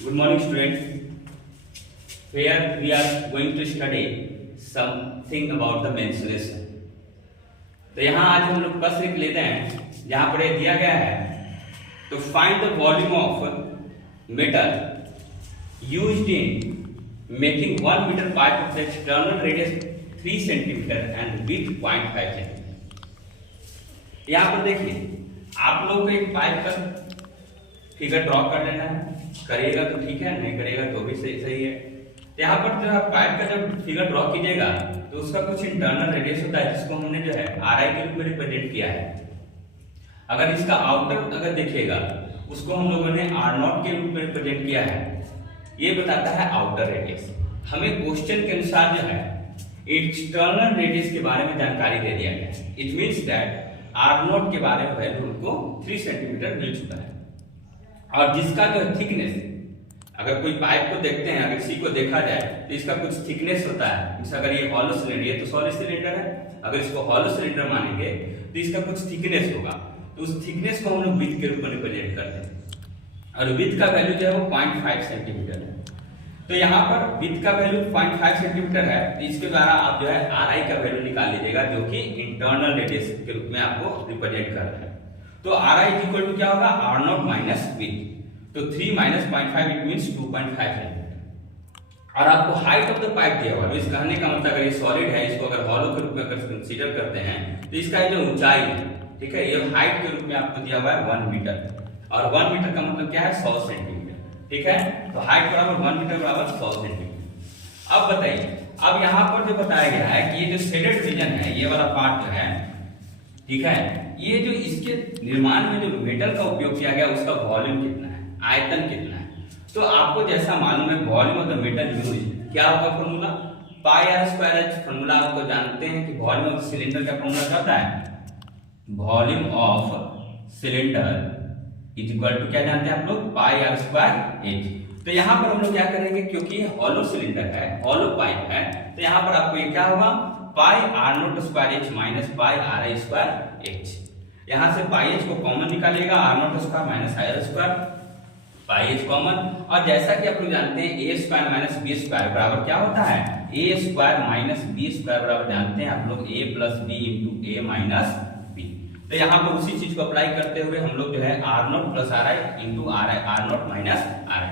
Good morning, students. Here we are going to study something about the mensuration. तो यहाँ आज हम लोग प्रश्न लिख लेते हैं जहाँ पर दिया गया है तो find the volume of metal used in making 1 metre pipe of the external radius 3 centimetre and width 0.5 centimetre. यहाँ पर देखिए आप लोगों को एक पाइप का फिगर ड्रॉ कर लेना है, करिएगा तो ठीक है, नहीं करेगा तो भी सही है। तो यहाँ पर जो पाइप का जब फिगर ड्रॉ कीजिएगा तो उसका कुछ इंटरनल रेडियस होता है जिसको हमने जो है RI के रूप में रिप्रेजेंट किया है। अगर इसका आउटर अगर देखिएगा उसको हम लोगों ने R0 के रूप में रिप्रेजेंट किया है। ये बताता है आउटर रेडियस। हमें क्वेश्चन के अनुसार जो है एक्सटर्नल रेडियस के बारे में जानकारी दे दिया गया है। इट मींस दैट R0 के बारे में वैल्यू हमको 3 सेंटीमीटर मिल चुका है। और जिसका जो थिकनेस, अगर कोई पाइप को देखते हैं, अगर इसी को देखा जाए तो इसका कुछ थिकनेस होता है। जैसे अगर ये हॉलो सिलेंडर है तो सॉलिड सिलेंडर है, अगर इसको हॉलो सिलेंडर मानेंगे तो इसका कुछ थिकनेस होगा। तो उस थिकनेस को हम लोग विड्थ के रूप में रिप्रेजेंट करते हैं और विड्थ का वैल्यू जो है वो 0.5 सेंटीमीटर है। तो यहाँ पर विड्थ का वैल्यू 0.5 सेंटीमीटर है, तो इसके द्वारा आप जो है RI का वैल्यू निकाल लीजिएगा जो कि इंटरनल रेडियस के रूप में आपको रिप्रेजेंट कर रहा है। तो RI इक्वल टू क्या होगा, R0 माइनस विड्थ। तो 3 माइनस 0.5 इट मींस 2.5 सेंटीमीटर। और आपको हाइट ऑफ द पाइप दिया हुआ है। इस कहने का मतलब अगर ये सॉलिड है, इसको अगर हॉलो के रूप में अगर कंसीडर करते हैं तो इसका जो ऊंचाई है, ठीक है, ये हाइट के रूप में आपको दिया हुआ है 1 मीटर। और 1 मीटर का मतलब क्या है, 100 सेंटीमीटर। ठीक है, तो हाइट बराबर 1 मीटर बराबर 100 सेंटीमीटर। अब बताइए, अब यहाँ पर जो बताया गया है कि ये जो शेडेड रीजन है, ये वाला पार्ट जो है, ठीक है, ये जो इसके निर्माण में जो मेटल का उपयोग किया गया उसका वॉल्यूम कितना है, आयतन कितना है। तो आपको जैसा मालूम है volume of the metal use क्या होगा, formula pi r square H. Formula आपको जानते हैं कि वॉल्यूम ऑफ सिलेंडर का फॉर्मूला क्या होता है, volume of cylinder is equal to क्या जानते हैं आप लोग, पाई आर स्क्वायर एच। तो यहाँ पर हम लोग क्या करेंगे, क्योंकि ये हॉलो सिलेंडर है, हॉलो पाइप है, तो यहाँ पर आपको ये क्या होगा, pi R0 square H minus pi RI square H. यहाँ से पाई एच को कॉमन निकालेगा, R0 square minus RI square, pi H common. और जैसा कि आप लोग जानते हैं a square minus b square बराबर क्या होता है, a square minus b square बराबर जानते हैं आप लोग a plus b into a minus b। तो यहाँ पर उसी चीज को अप्लाई करते हुए हम लोग जो है R0 plus RI into R0 minus RI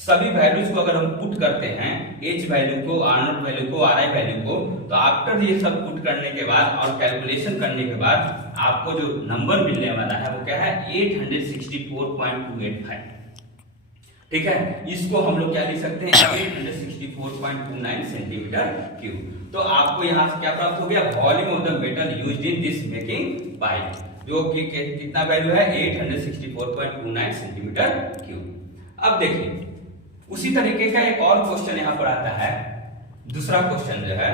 सभी वैल्यूज को अगर हम पुट करते हैं, h वैल्यू को, R0 वैल्यू को, RI वैल्यू को, तो आफ्टर ये सब पुट करने के बाद और कैलकुलेशन करने के बाद आपको जो नंबर मिलने वाला है वो क्या है, 864.285। ठीक है, इसको हम लोग क्या लिख सकते हैं, 864.29 सेंटीमीटर क्यूब। तो आपको यहाँ से क्या प्राप्त हो गया, volume of the metal used in this making pipe, जो कि कितना वैल्यू है, 864.29 सेंटीमीटर क्यूब। अब देखिए उसी तरीके का एक और क्वेश्चन यहाँ पर आता है। दूसरा क्वेश्चन जो है,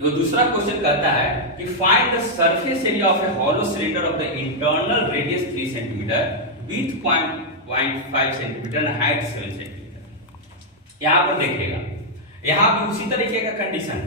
जो दूसरा क्वेश्चन कहता है कि find the surface area of A hollow cylinder of the internal radius 3 centimetre width 0.5 centimetre and height 7 centimetre. यहाँ पर देखिएगा, यहाँ भी उसी तरीके का कंडीशन,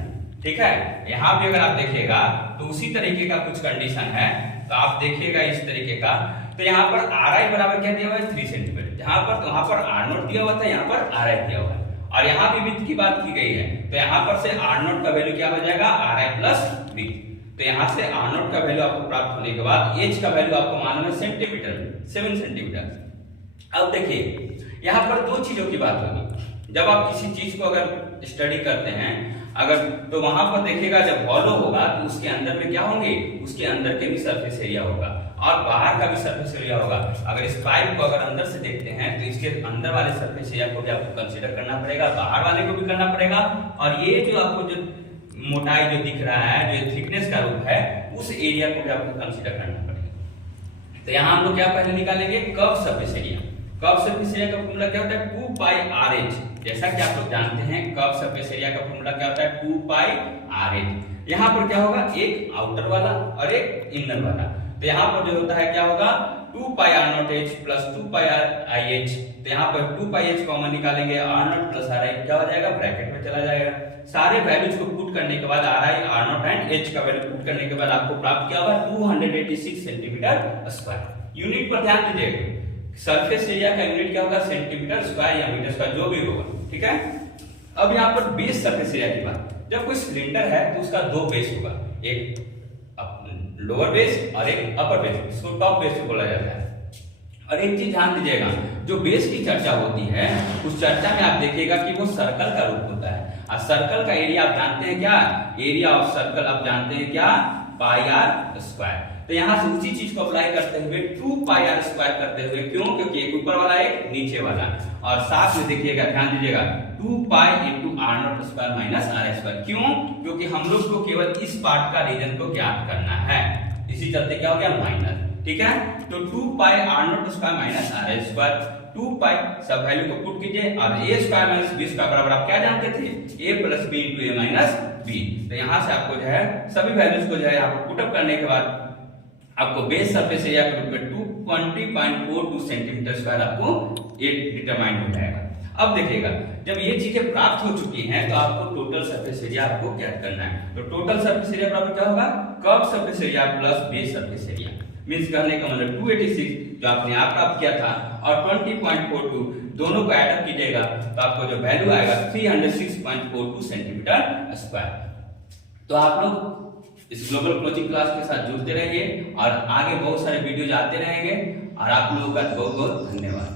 ठीक है, यहाँ भी अगर आप देखिएगा तो उसी तरीके का कुछ कंडीशन है। तो आप देखिएगा इस तरीके का, तो यहाँ पर RI बराबर क्या दिया हुआ है, 3 सेंटीमीटर। जहां पर तो वहां पर R0 दिया हुआ था, यहाँ पर RI दिया हुआ है। और यहाँ भी विड्थ की बात की गई है, तो यहाँ पर से R0 का वैल्यू क्या हो जाएगा, RI प्लस विड्थ। तो यहाँ से R0 का वैल्यू आपको प्राप्त होने के बाद H का वैल्यू आपको मालूम है सेंटीमीटर, 7 सेंटीमीटर। अब देखिए यहाँ पर दो चीजों की बात होगी। जब आप किसी चीज को अगर स्टडी करते हैं अगर, तो वहां पर देखिएगा जब हॉलो होगा तो उसके अंदर में क्या होंगे, उसके अंदर के भी सरफेस एरिया होगा और बाहर का भी सरफेस एरिया होगा। अगर इस पाइप को अगर अंदर से देखते हैं तो इसके अंदर वाले सरफेस एरिया को भी आपको कंसीडर करना पड़ेगा, बाहर वाले को भी करना पड़ेगा। और ये जो आपको जो मोटाई जो दिख रहा है, जो थिकनेस का रूप है, उस एरिया को भी आपको कंसीडर करना पड़ेगा। तो यहाँ हम लोग क्या पहले निकालेंगे, curve surface area. Curve surface area का फॉर्मूला क्या होता है, 2 पाई RH। जैसा कि आप लोग जानते हैं कर्व सरफेस एरिया का फॉर्मूला क्या होता है, 2 पाई RH। यहाँ पर क्या होगा, एक आउटर वाला और एक इनर वाला। तो यहाँ पर जो होता है क्या होगा, 2 पाई R0H प्लस 2 पाई RIH। तो यहाँ पर 2 पाई H कॉमन निकालेंगे, R0 प्लस RI क्या हो जाएगा, ब्रैकेट में चला जाएगा। सारे वैल्यूज को पुट करने के बाद RI, R0 एंड H का वैल्यू पुट करने के बाद आपको प्राप्त क्या होगा, 286 सेंटीमीटर स्क्वायर। यूनिट पर ध्यान दीजिएगा, सरफेस एरिया का यूनिट क्या होगा, सेंटीमीटर स्क्वायर या मीटर स्क्वायर जो भी होगा, ठीक है। अब यहाँ पर बेस सरफेस एरिया की बात, जब कोई सिलेंडर है तो उसका दो बेस होगा, एक लोअर बेस और एक अपर बेस, इसको टॉप बेस बोला जाता है। और एक चीज ध्यान दीजिएगा, जो बेस की चर्चा होती है उस चर्चा में आप देखिएगा कि वो सर्कल का रूप होता है, और सर्कल का एरिया आप जानते हैं क्या, एरिया ऑफ सर्कल आप जानते हैं क्या, पाई आर स्क्वायर। तो यहाँ से उसी चीज को अप्लाई करते हुए 2 पाई आर स्क्वायर करते हुए, क्यों, क्योंकि एक ऊपर वाला एक नीचे वाला, और साथ में देखिएगा ध्यान दीजिएगा 2 pi into r not square minus are square, क्यों, क्योंकि हम लोग को केवल इस पार्ट का रीजन को ज्ञात करना है, इसी चलते क्या हो गया माइनस, ठीक है। तो 2 pi R not square minus are square, 2 pi सब वैल्यू को पुट कीजिए, और a square minus b square बराबर आप क्या जानते थे, a plus B into A minus B. तो यहाँ से आपको जो है सभी वैल्यूज को जो है आपको पुटअप करने के बाद आपको बेस सरफेस एरिया के रूप में 220.42 सेंटीमीटर स्क्वायर आपको ये डिटरमाइन हो जाएगा। अब देखिएगा, जब ये चीजें प्राप्त हो चुकी हैं तो आपको टोटल सरफेस एरिया आपको ज्ञात करना है। तो टोटल सरफेस एरिया बराबर क्या होगा, curve surface area plus base surface area, means कहने का मतलब 286 जो आपने आप प्राप्त किया था और 20.42 दोनों को ऐड अप कीजिएगा तो आपको जो वैल्यू आएगा 306.42 सेंटीमीटर स्क्वायर। तो आप लोग इस ग्लोबल कोचिंग क्लास के साथ जुड़ते रहिए और आगे बहुत सारे वीडियोज आते रहेंगे, और आप लोगों का बहुत बहुत धन्यवाद।